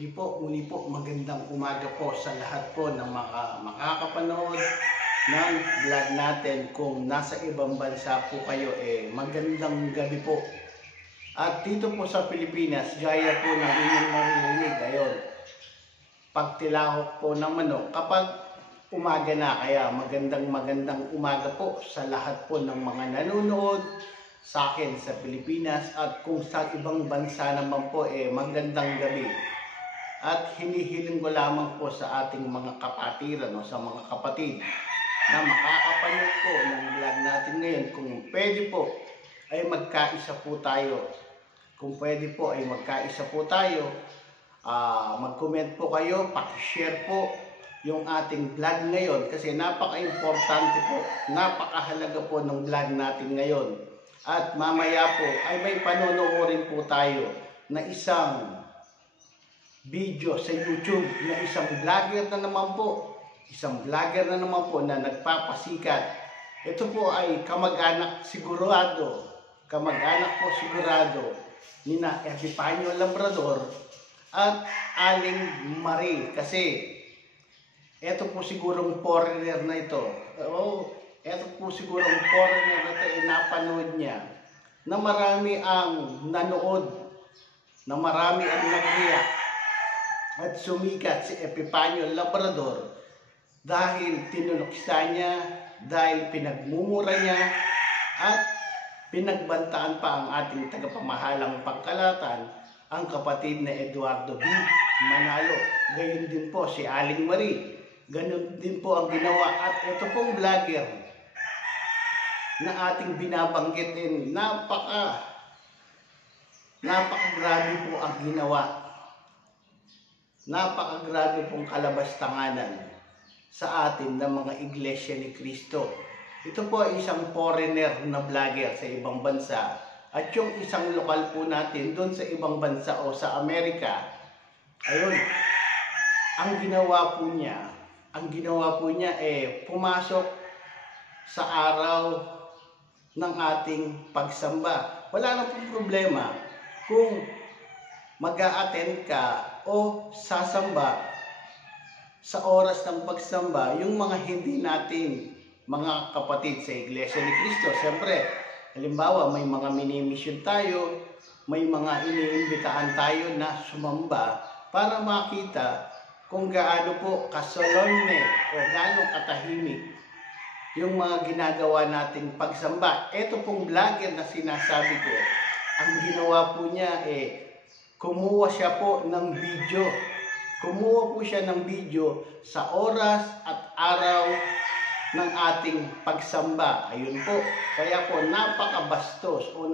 Muli po, magandang umaga po sa lahat po ng mga makakapanood ng vlog natin. Kung nasa ibang bansa po kayo, magandang gabi po. At dito po sa Pilipinas, gaya po ng inyong maririnig, ayun, pagtilahok po ng manok kapag umaga na. Kaya magandang umaga po sa lahat po ng mga nanonood sa akin sa Pilipinas, at kung sa ibang bansa naman po, magandang gabi. At hinihiling ko lamang po sa ating mga kapatiran o sa mga kapatid na makakapanood po ng vlog natin ngayon, kung pwede po ay magkaisa po tayo. Kung pwede po ay magkaisa po tayo. Mag-comment po kayo, paki-share po yung ating vlog ngayon, kasi napaka-importante po, napakahalaga po ng vlog natin ngayon. At mamaya po ay may panonoorin po tayo na isang video sa YouTube na isang vlogger na naman po. Isang vlogger na naman po na nagpapasikat. Ito po ay kamag-anak sigurado. Kamag-anak po sigurado ni na Epifanio Labrador at Aling Marie. Kasi ito po sigurong foreigner na ito. Ito po sigurong foreigner na ito, napanood niya. Na marami ang nanood. Na marami ang nag-react. At sumikat si Epifanio Labrador dahil tinuloksa niya, dahil pinagmumura niya, at pinagbantaan pa ang ating tagapamahalang pangkalatan, ang kapatid na Eduardo B. Manalo. Gayon din po si Aling Marie. Ganon din po ang ginawa. At ito pong vlogger na ating binabanggit din, napakagrabe po ang ginawa. Napakagrabe pong kalabastanganan sa atin ng mga iglesia ni Cristo. Ito po ay isang foreigner na vlogger sa ibang bansa, at yung isang lokal po natin doon sa ibang bansa o sa Amerika. Ayun, ang ginawa po niya pumasok sa araw ng ating pagsamba. Wala na pong problema kung mag-a-attend ka o sasamba sa oras ng pagsamba yung mga hindi natin mga kapatid sa Iglesia ni Cristo. Siyempre, halimbawa may mga mini-mission tayo, may mga iniimbitahan tayo na sumamba para makita kung gaano po kasolone o gaano katahimik yung mga ginagawa nating pagsamba. Ito pong vlogger na sinasabi ko, ang ginawa po niya kumuha siya po ng video. Kumuha po siya ng video sa oras at araw ng ating pagsamba. Ayun po. Kaya po napakabastos o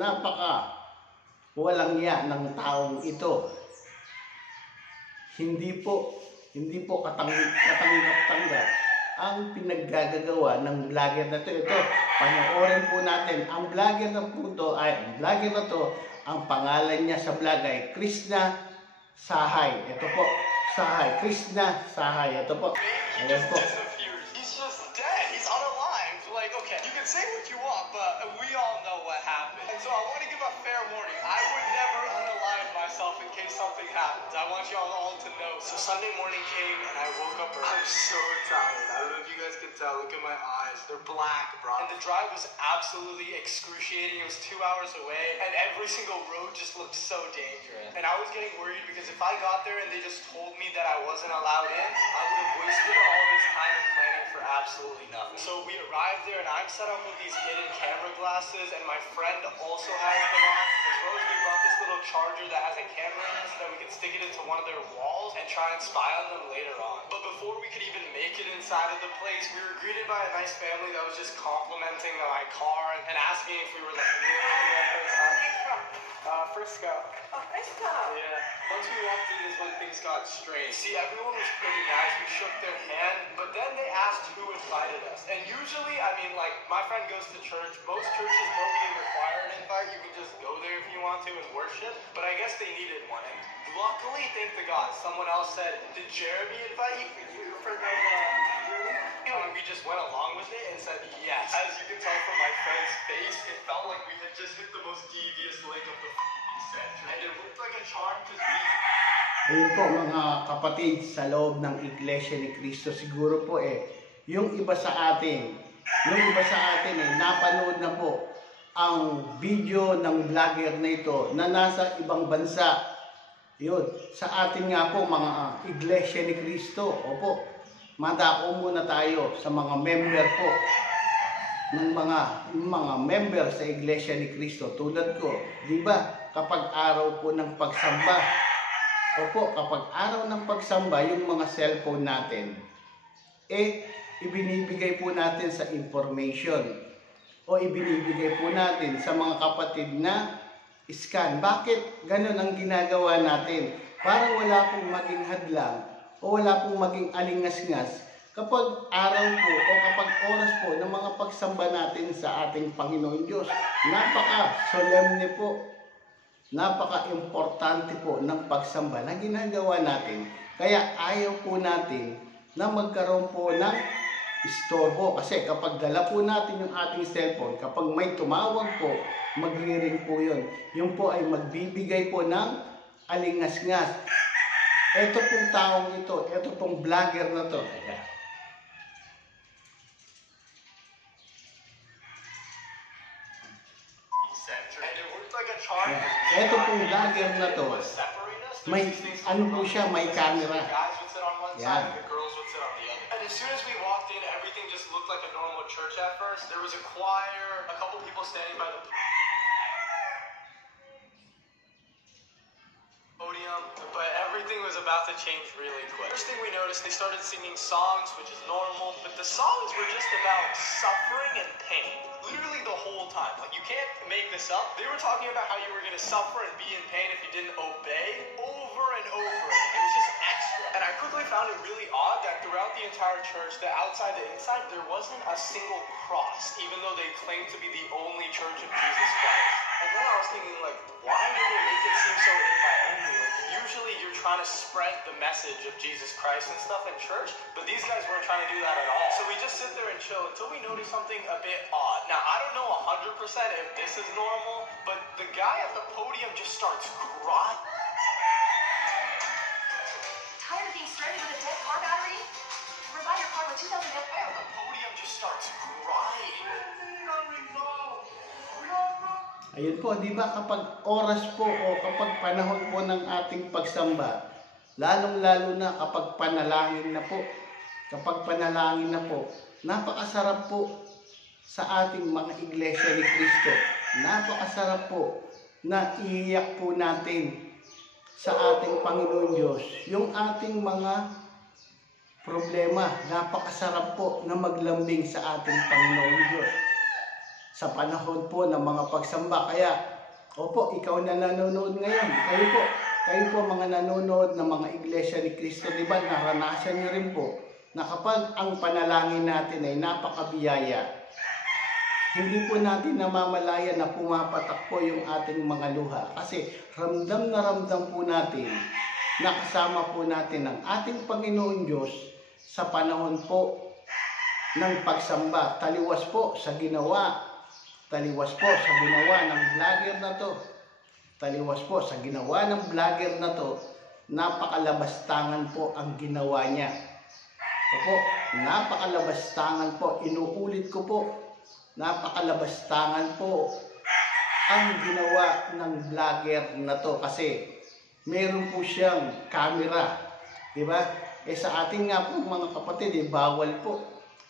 walang iya ng taong ito. Hindi po katanggap-tanggap ang pinaggagawa ng vlogger na ito. Ito, panoorin po natin. Ang vlogger na to, ang pangalan niya sa vlog ay Krishna Sahay. Ito po, Sahay. Krishna Sahay. Ito po. Ayan po. He's just dead. He's unalive. Like, okay, you can say what you want, but we all know what happened. And so I want to give a fair warning. I would never unalive myself in case something happens. I want y'all all to know. So Sunday morning came and I woke up early. I'm so tired. I don't know if you guys can tell. Look at my eyes. They're black, bro. And the drive was absolutely excruciating. It was 2 hours away, and every single road just looked so dangerous. And I was getting worried because if I got there and they just told me that I wasn't allowed in, I would have wasted all this time and planning for absolutely nothing. So we arrived there, and I'm set up with these hidden camera glasses, and my friend also has them on, as well as we brought this little charger that has a camera in it so that we could stick it into one of their walls and try and spy on them later on. But before we could even make it inside of the place, we were greeted by a nice family that was just complimenting my car and asking if we were like really Frisco. Oh, Frisco. Yeah. Once we walked in is when things got strange. See, everyone was pretty nice. We shook their hand, but then they asked who invited us. And usually, I mean, like, my friend goes to church. Most churches don't even require an invite. You can just go there if you want to and worship. But I guess they needed one. And luckily, thank the God, someone else said, did Jeremy invite you? You're a friend of And we just went along with it and said yes. As you can tell from my friend's face, it felt like we had just hit the most devious link of the century. And it looked like a charm because we Ayun po mga kapatid sa loob ng Iglesia ni Cristo, siguro po yung iba sa atin, napanood na po ang video ng vlogger na ito na nasa ibang bansa. Yun, sa atin nga po mga Iglesia ni Cristo, opo, madako muna tayo sa mga member po ng mga member sa Iglesia ni Cristo tulad ko, di ba? Kapag araw po ng pagsamba, opo, kapag araw ng pagsamba, yung mga cellphone natin, ibinibigay po natin sa information o ibinibigay po natin sa mga kapatid na scan. Bakit ganun ang ginagawa natin? Para wala pong maging hadlang o wala pong maging alingas-ngas kapag araw po o kapag oras po ng mga pagsamba natin sa ating Panginoon Diyos. Napaka-solemne po, napaka-importante po ng pagsamba na ginagawa natin. Kaya ayaw po natin na magkaroon po ng istorbo. Kasi kapag dala po natin yung ating cellphone, kapag may tumawag po, magre-ring po yun. Yun po ay magbibigay po ng alingas-ngas. Ito pong taong ito, ito pong vlogger na to. Ito pong vlogger na to, may ano po siya, may camera. Yan. And as soon as we walked in, everything just looked like a normal church at first. There was a choir, a couple people standing by the podium, but everything was about to change really quick. First thing we noticed, they started singing songs, which is normal, but the songs were just about suffering and pain. Literally the whole time. Like, you can't make this up. They were talking about how you were going to suffer and be in pain if you didn't obey over and over again. It was just extra. And I quickly found it really odd that throughout the entire church, the outside, the inside, there wasn't a single cross, even though they claimed to be the only church of Jesus Christ. And then I was thinking, like, why did they make it seem so invite-only? Like, usually you're trying to spread the message of Jesus Christ and stuff in church, but these guys weren't trying to do that at all. So we just sit there and chill until we notice something a bit odd. Now, I don't know 100% if this is normal, but the guy at the podium just starts crying. Tired of being stranded with a dead car battery? Revive your car with 2,000 And the podium just starts crying. Ayun po, di ba kapag oras po o kapag panahon po ng ating pagsamba, lalong-lalo na kapag panalangin na po, napakasarap po sa ating mga Iglesia ni Cristo. Napakasarap po na iiyak po natin sa ating Panginoon Diyos yung ating mga problema. Napakasarap po na maglambing sa ating Panginoon Diyos sa panahon po ng mga pagsamba. Kaya, opo, ikaw na nanonood ngayon, kayo po mga nanonood ng mga Iglesia ni Cristo, di ba, naranasan nyo rin po na kapag ang panalangin natin ay napakabiyaya, hindi po natin namamalaya na pumapatak po yung ating mga luha. Kasi ramdam na ramdam po natin na kasama po natin ang ating Panginoon Diyos sa panahon po ng pagsamba. Taliwas po sa ginawa ng vlogger na to. Taliwas po sa ginawa ng vlogger na to. Napakalabastangan po ang ginawa niya. Opo, napakalabastangan po. Inuulit ko po, napakalabastangan po ang ginawa ng vlogger na to. Kasi meron po siyang camera. Diba? Sa ating nga po mga kapatid, bawal po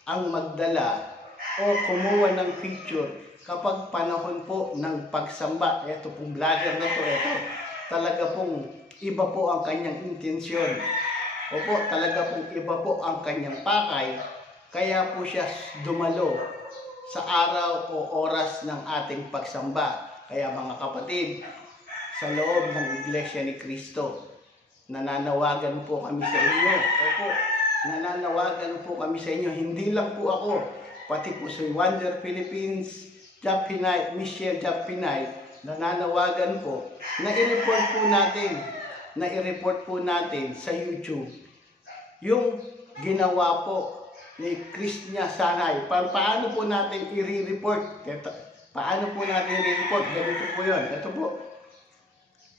ang magdala o kumuha ng picture kapag panahon po ng pagsamba. Ito pong vlogger na to, talaga pong iba po ang kanyang intensyon. Opo, talaga pong iba po ang kanyang pakay. Kaya po siya dumalo sa araw o oras ng ating pagsamba. Kaya mga kapatid, sa loob ng Iglesia ni Cristo, nananawagan po kami sa inyo. Opo, nananawagan po kami sa inyo. Hindi lang po ako, pati po si Wonder Philippines, Job Pinay, Michelle Job Pinay, nananawagan po na i-report po natin sa YouTube yung ginawa po ni Christina Sanay. Paano po natin i-report? Paano po natin i-report? Ganito po yun. Ito po.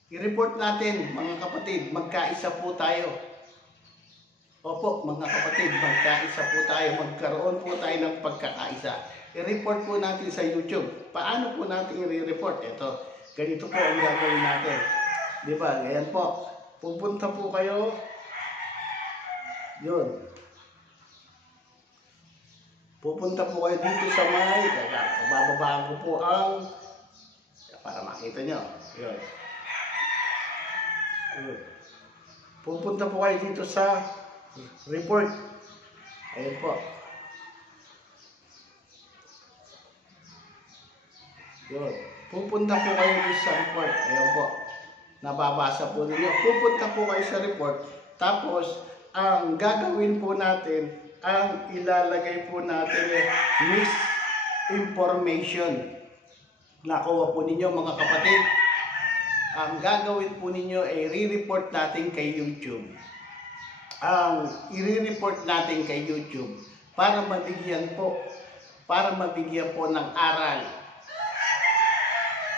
I-report natin, mga kapatid, magkaisa po tayo. Opo, mga kapatid, magkaisa po tayo. Magkaroon po tayo ng pagkakaisa. I-report po natin sa YouTube. Paano po natin i-report? Ito, ganito po ang gagawin natin. Di ba? Ganyan po. Pupunta po kayo. Yun. Pupunta po kayo dito sa may. Bababaan ko po ang para makita nyo. Yun. Yun. Pupunta po kayo dito sa report. Ayun po. Yun. Pupunta po kayo dito sa report. Ayun po. Nababasa po ninyo. Pupunta po kayo sa report. Tapos, ang gagawin po natin, ang ilalagay po natin misinformation. Nakuha po ninyo mga kapatid. Ang gagawin po ninyo ay re-report natin kay YouTube. Ang i-report natin kay YouTube para mabigyan po ng aral.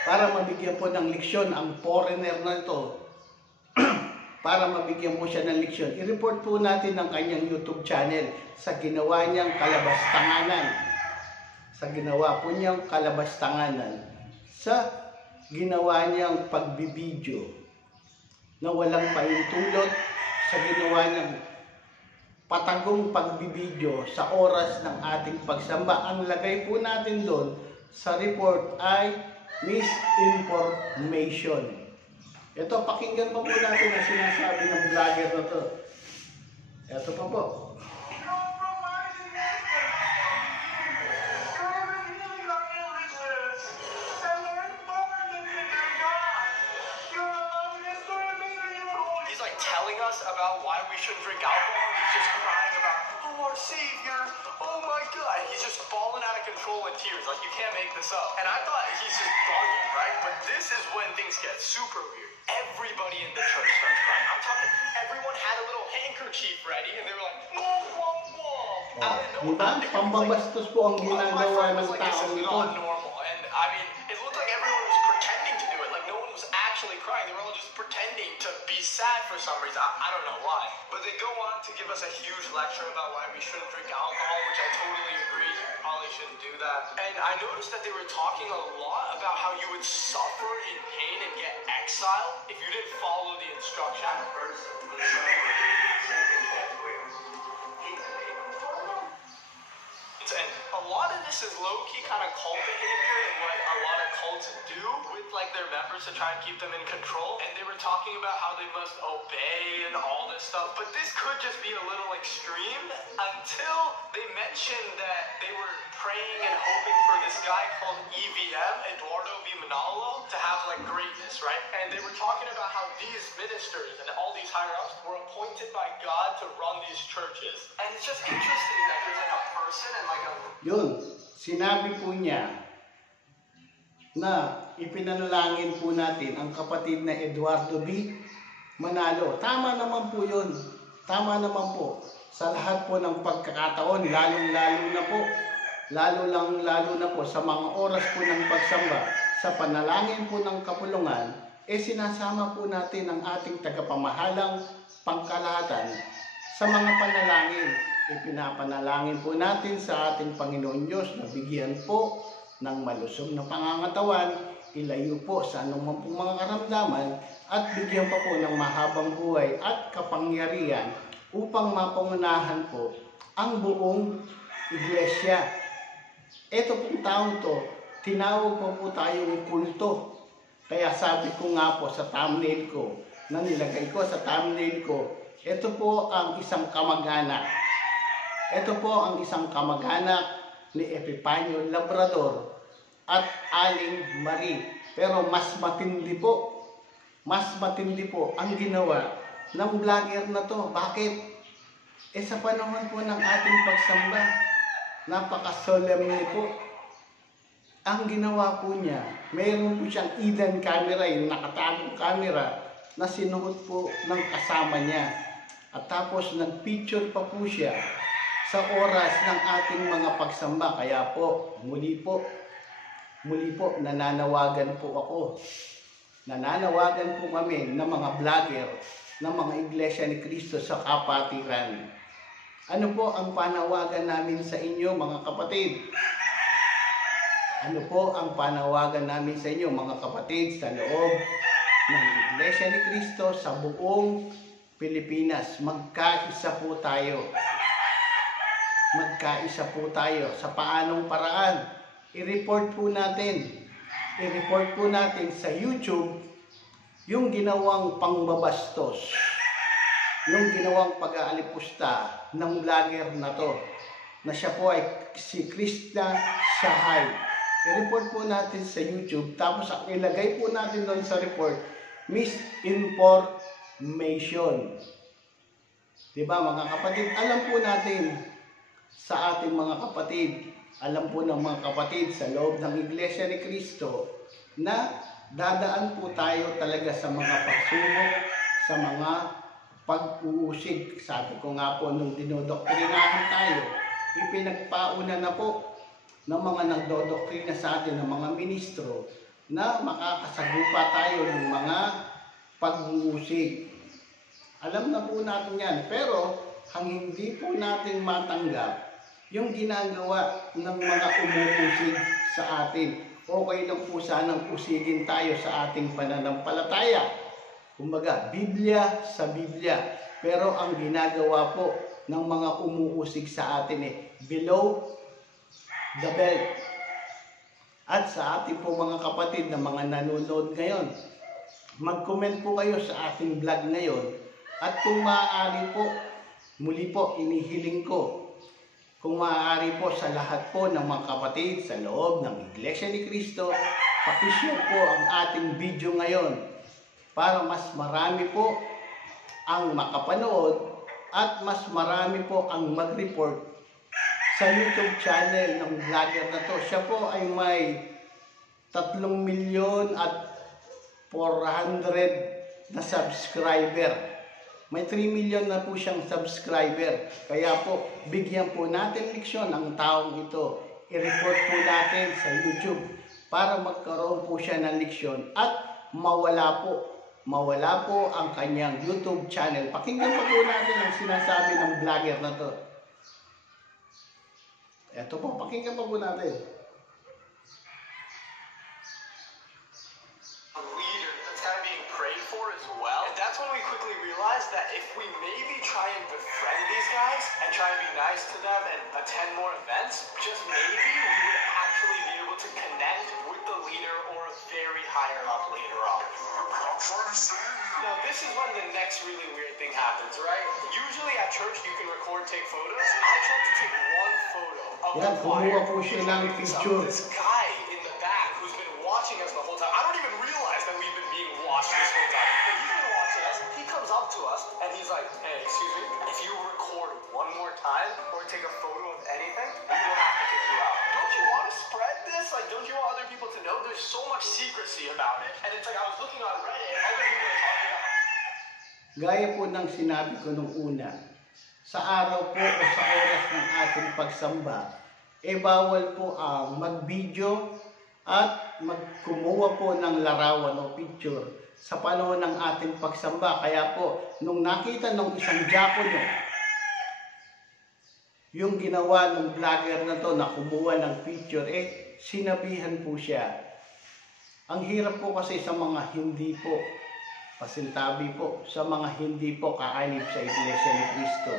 Para mabigyan po ng leksyon ang foreigner na ito. Para mabigyan po siya ng leksyon. I-report po natin ang kanyang YouTube channel sa ginawa niyang kalabastanganan. Sa ginawa po niyang kalabastanganan. Sa ginawa niyang pagbibideo na walang paintulot, sa ginawa niyang patagong pagbibideo sa oras ng ating pagsamba. Ang lagay po natin doon sa report ay misinformation. Ito, pakinggan pa po natin ang sinasabi ng vlogger na to. Ito pa po. He's like telling us about why we shouldn't drink alcohol. He's just crying about, oh, our Savior, oh my God. He's just falling out of control in tears. Like, you can't make this up. And I thought he's just bugging, right? But this is when things get super weird. Everybody in the church starts crying. I'm talking, everyone had a little handkerchief ready, and they were like, womp, womp, womp. Out of Diba? nowhere. Pambabastos po ang My ginagawa friend ng was like, this taong is ito. not normal. And I mean, it looked like everyone was pretending to do it. Like, no one was actually crying. They were all just pretending to be sad for some reason. I don't know why. But they go on to give us a huge lecture about why we shouldn't drink alcohol, which I totally agree. You probably shouldn't do that. And I noticed that they were talking a lot about how you would suffer in pain and get exiled if you didn't follow the instruction. And a lot of this is low-key kind of cult behavior and what a lot of cults do with like their members to try and keep them in control. And they were talking about how they must obey and all this stuff. But this could just be a little extreme until they mentioned that they were praying and hoping for this guy called EVM, Eduardo V. Manalo, to have like greatness, right? And they were talking about how these ministers and all these higher-ups were appointed by God to run these churches. And it's just interesting that there's like a person and like a Yun, sinabi po niya na ipinanalangin po natin ang kapatid na Eduardo B. Manalo. Tama naman po yun. Tama naman po. Sa lahat po ng pagkakataon, lalo na po sa mga oras po ng pagsamba, sa panalangin po ng kapulungan, sinasama po natin ang ating tagapamahalang pangkalahatan sa mga panalangin. Ipinapanalangin po natin sa ating Panginoon Diyos na bigyan po ng malusog na pangangatawan, ilayo po sa anumang pong mga karamdaman, at bigyan pa po ng mahabang buhay at kapangyarihan upang mapangunahan po ang buong iglesia. Ito pong taong to, tinawag po tayong kulto. Kaya sabi ko nga po sa thumbnail ko, na nilagay ko sa thumbnail ko, ito po ang isang kamag-anak. Ito po ang isang kamag-anak ni Epifanio Labrador at Aling Marie. Pero mas matindi po ang ginawa ng vlogger na to. Bakit? Sa panahon po ng ating pagsamba, napaka-solemn po. Ang ginawa po niya, mayroon po siyang hidden camera, yung nakatagong camera na sinuot po ng kasama niya. At tapos nag-picture pa po siya sa oras ng ating mga pagsamba. Kaya po, muli po, nananawagan po ako Nananawagan po kami ng mga vlogger, ng mga Iglesia ni Cristo sa kapatiran. Ano po ang panawagan namin sa inyo mga kapatid? Ano po ang panawagan namin sa inyo mga kapatid sa loob ng Iglesia ni Cristo sa buong Pilipinas? Magkaisa po tayo. Magkaisa po tayo. Sa paanong paraan? I-report po natin. I-report po natin sa YouTube yung ginawang pangbabastos, yung ginawang pag-aalipusta ng vlogger na to, na siya po ay si Krista Shahay. I-report po natin sa YouTube, tapos ilagay po natin doon sa report, misinformation. Diba mga kapatid, alam po natin sa ating mga kapatid, alam po ng mga kapatid sa loob ng Iglesia ni Cristo na dadaan po tayo talaga sa mga pagsubok, sa mga pag-uusig. Sabi ko nga po, nung dinodoktrinahan tayo, ipinagpauna na po ng mga nagdodoktrina sa atin, ng mga ministro, na makakasagupa tayo ng mga pag-uusig. Alam na po natin yan, pero ang hindi po natin matanggap, yung ginagawa ng mga umuusig sa atin. Okay lang po sanang usigin tayo sa ating pananampalataya. Kumbaga, Biblia sa Biblia. Pero ang ginagawa po ng mga umuusig sa atin below the belt. At sa ating po mga kapatid na mga nanonood ngayon, mag-comment po kayo sa ating vlog ngayon. At kung maaari po, muli po, inihiling ko, kung maaari po sa lahat po ng mga kapatid sa loob ng Iglesia ni Cristo, pakishare po ang ating video ngayon para mas marami po ang makapanood at mas marami po ang mag-report sa YouTube channel ng vlogger na to. Siya po ay may 3,400,000 na subscriber. May 3 million na po siyang subscriber. Kaya po, bigyan po natin leksyon ang taong ito. I-report po natin sa YouTube para magkaroon po siya ng leksyon at mawala po ang kanyang YouTube channel. Pakinggan po natin ang sinasabi ng vlogger na to. Ito po, pakinggan po natin. Leader that's kind of being prayed for as well. And that's when we quickly realized that if we maybe try and befriend these guys and try and be nice to them and attend more events, just maybe we would actually be able to connect with the leader or a very higher up later on. Now this is when the next really weird thing happens, right? Usually at church you can record, take photos. I tried to take one photo of Yan, the kumuha choir. po siya ng picture. This guy in the back who's been watching us the whole time. I don't even realize that we've been being watched this whole time. But he's been watching us. He comes up to us and he's like, "Hey, excuse me, if you record one more time or take a photo of anything, we will have to kick you out." Don't you want to spread this? Like, don't you want other people to know? There's so much secrecy about it. And it's like I was looking on Reddit, other people are talking about. Gaya po ng sinabi ko nung una, sa araw po o sa oras ng ating pagsamba, bawal po ang mag-video at magkumuha po ng larawan o picture sa panahon ng ating pagsamba. Kaya po, nung nakita ng isang diakono, yung ginawa ng vlogger na to na kumuha ng picture, sinabihan po siya. Ang hirap po kasi sa mga hindi po, pasintabi po, sa mga hindi po kaanib sa Iglesia ni Cristo.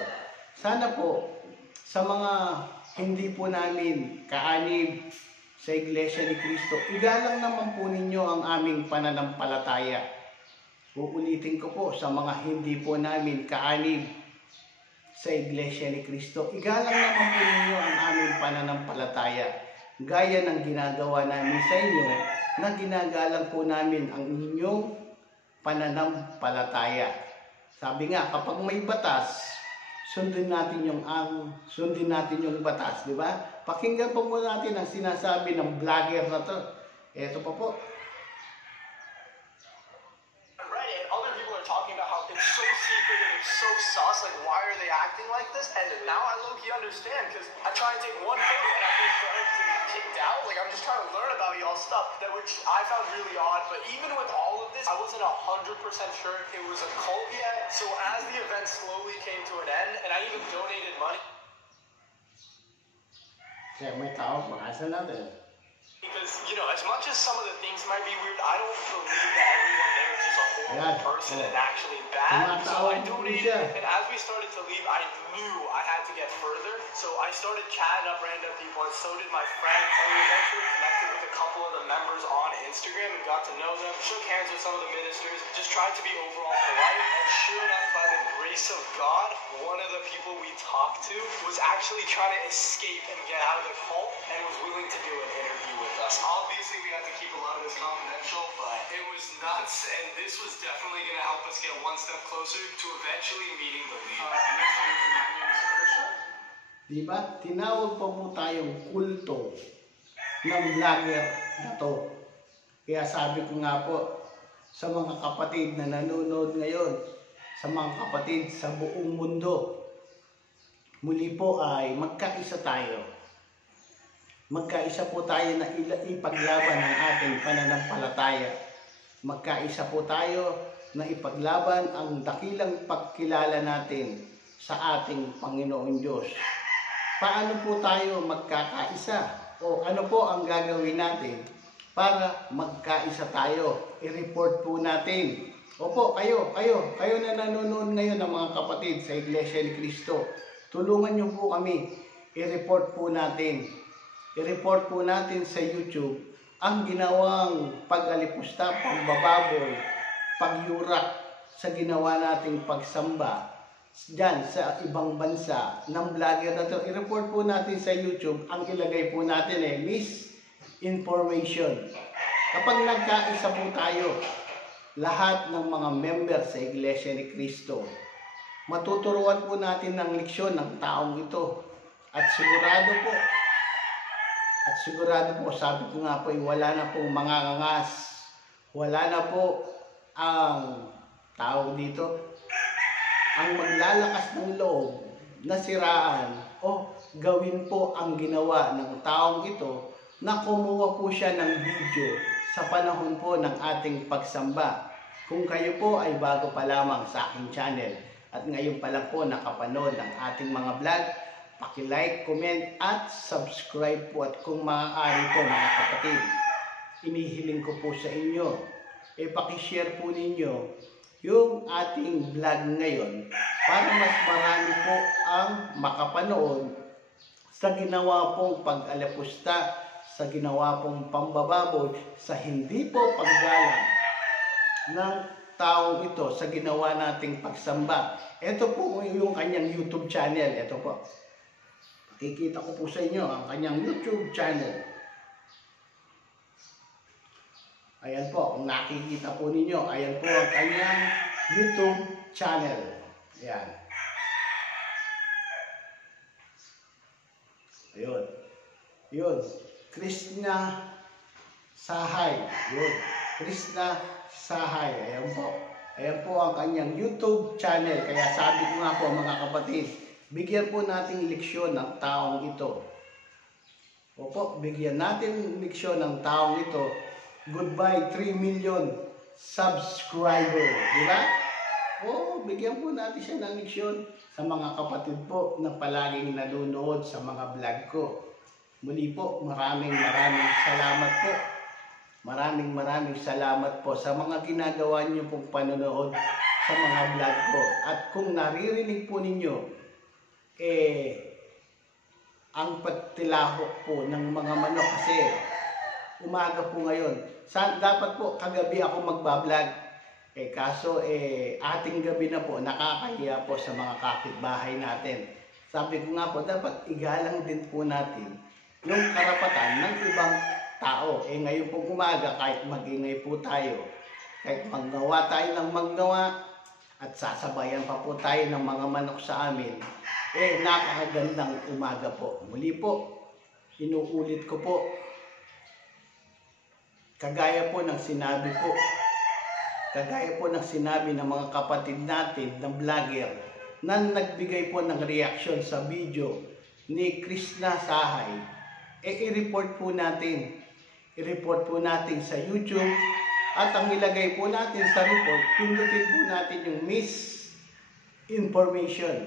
Sana po, sa mga hindi po namin kaanib sa Iglesia ni Cristo, igalang naman po ninyo ang aming pananampalataya. Uulitin ko po, sa mga hindi po namin kaanib sa Iglesia ni Cristo, igalang naman po ninyo ang aming pananampalataya. Gaya ng ginagawa namin sa inyo, na ginagalang po namin ang inyong pananampalataya. Sabi nga, kapag may batas, sundin natin yung batas, di ba? Pakinggan po muna natin ang sinasabi ng vlogger na to. Ito pa po. Reddit, other people are talking about how it's so secret figured it's so sus, like why are they acting like this? And now I low-key understand, because I try and take one photo and I get burned to be kicked out. Like I'm just trying to learn about y'all stuff, which I found really odd. But even with all of this, I wasn't 100% sure it was a cult yet. So as the event slowly came to an end, and I even donated money. Kaya may tao, makasal natin. Because, you know, as much as some of the things might be weird, I don't believe that everyone there is just a horrible person and actually bad. So I donated, and as we started to leave, I knew I had to get further. So I started chatting up random people, and so did my friend. And we eventually connected with a couple of the members on Instagram and got to know them. Shook hands with some of the ministers. Just tried to be overall polite. And sure enough, by the grace of God, one of the people we talked to was actually trying to escape and get out of the cult and was willing to do an interview with us. Obviously, we had to keep a lot of this confidential, but it was nuts, and this was definitely going to help us get one step closer to eventually meeting the leader. Diba? Tinawag pa po tayong kulto ng vlogger na to. Kaya sabi ko nga po sa mga kapatid na nanonood ngayon, sa mga kapatid sa buong mundo, muli po ay magkaisa tayo. Magkaisa po tayo na ipaglaban ang ating pananampalataya. Magkaisa po tayo na ipaglaban ang dakilang pagkilala natin sa ating Panginoon Diyos. Paano po tayo magkakaisa? O ano po ang gagawin natin para magkaisa tayo? I-report po natin. Opo, kayo na nanonood ngayon ng mga kapatid sa Iglesia ni Cristo. Tulungan niyo po kami. I-report po natin. I-report po natin sa YouTube ang ginawang pag-alipusta, pagbababoy, pagyurak sa ginawa nating pagsamba dyan sa ibang bansa ng vlogger na to. I-report po natin sa YouTube. Ang ilagay po natin misinformation. Kapag nagkaisa po tayo, lahat ng mga member sa Iglesia ni Cristo, matuturuan po natin ng leksyon ng taong ito. At sigurado po, sabi ko nga po, wala na pong mangangangas. Wala na po ang tao dito, ang maglalakas ng loob na siraan o gawin po ang ginawa ng taong ito na kumuha po siya ng video sa panahon po ng ating pagsamba. Kung kayo po ay bago pa lamang sa aking channel at ngayon pa lang po nakapanood ng ating mga vlog, paki-like, comment at subscribe po. At kung maaari po mga kapatid, inihiling ko po sa inyo, paki-share po ninyo yung ating vlog ngayon para mas marami po ang makapanood sa ginawa pong pag-alapusta, sa ginawa pong pambababoy, sa hindi po paggalang ng taong ito sa ginawa nating pagsamba. Ito po yung kanyang YouTube channel. Ito po. Makikita ko po sa inyo ang kanyang YouTube channel. Ayan po, kung nakikita po ninyo, ayan po ang kanyang YouTube channel. Ayan. Ayun. Yun. Krishna Sahay. Yun. Krishna Sahay. Ayan po. Ayan po ang kanyang YouTube channel. Kaya sabi ko nga po mga kapatid, bigyan po natin leksyon ng taong ito. Opo, bigyan natin leksyon ng taong ito. Goodbye 3 million subscriber. Di ba? Oo, bigyan po natin siya ng leksyon sa mga kapatid po na palaging nanonood sa mga vlog ko. Muli po, maraming salamat po. Maraming salamat po sa mga ginagawa niyo pong panonood sa mga vlog ko. At kung naririnig po ninyo, ang pagtilahok po ng mga manok kasi umaga po ngayon. Dapat po kagabi ako magbablog. Kaso ating gabi na po, nakakahiya po sa mga kapitbahay natin. Sabi ko nga po, dapat igalang din po natin yung karapatan ng ibang tao. Ngayon po umaga, kahit mag-ingay po tayo, kahit maggawa tayo ng maggawa, at sasabayan pa po tayo ng mga manok sa amin, napakagandang umaga po. Muli po, inuulit ko po, kagaya po ng sinabi po Kagaya po ng sinabi ng mga kapatid natin ng vlogger na nagbigay po ng reaction sa video ni Krishna Sahay, i-report po natin. I-report po natin sa YouTube at ang ilagay po natin sa report, pindutin po natin yung misinformation.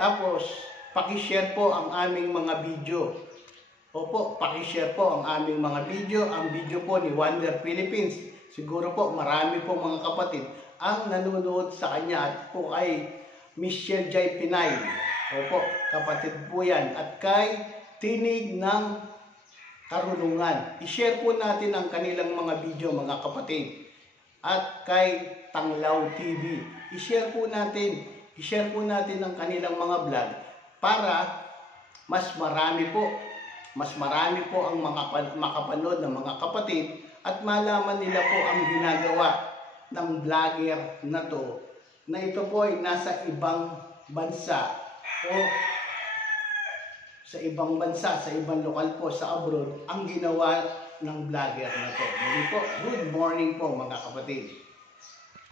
Tapos, pakishare po ang aming mga video. Opo, pakishare po ang aming mga video, ang video po ni Wonder Philippines. Siguro po marami po mga kapatid ang nanonood sa kanya at po kay Michelle J. Pinay. Opo, kapatid po yan. At kay Tinig ng Karunungan. I-share po natin ang kanilang mga video mga kapatid. At kay Tanglaw TV. I-share po natin ang kanilang mga vlog para mas marami po ang makapanood ng mga kapatid at malaman nila po ang ginagawa ng vlogger na to, na ito po ay nasa ibang bansa o sa ibang bansa, sa ibang lokal po, sa abroad, ang ginawa ng vlogger na to. Muli po, good morning po mga kapatid.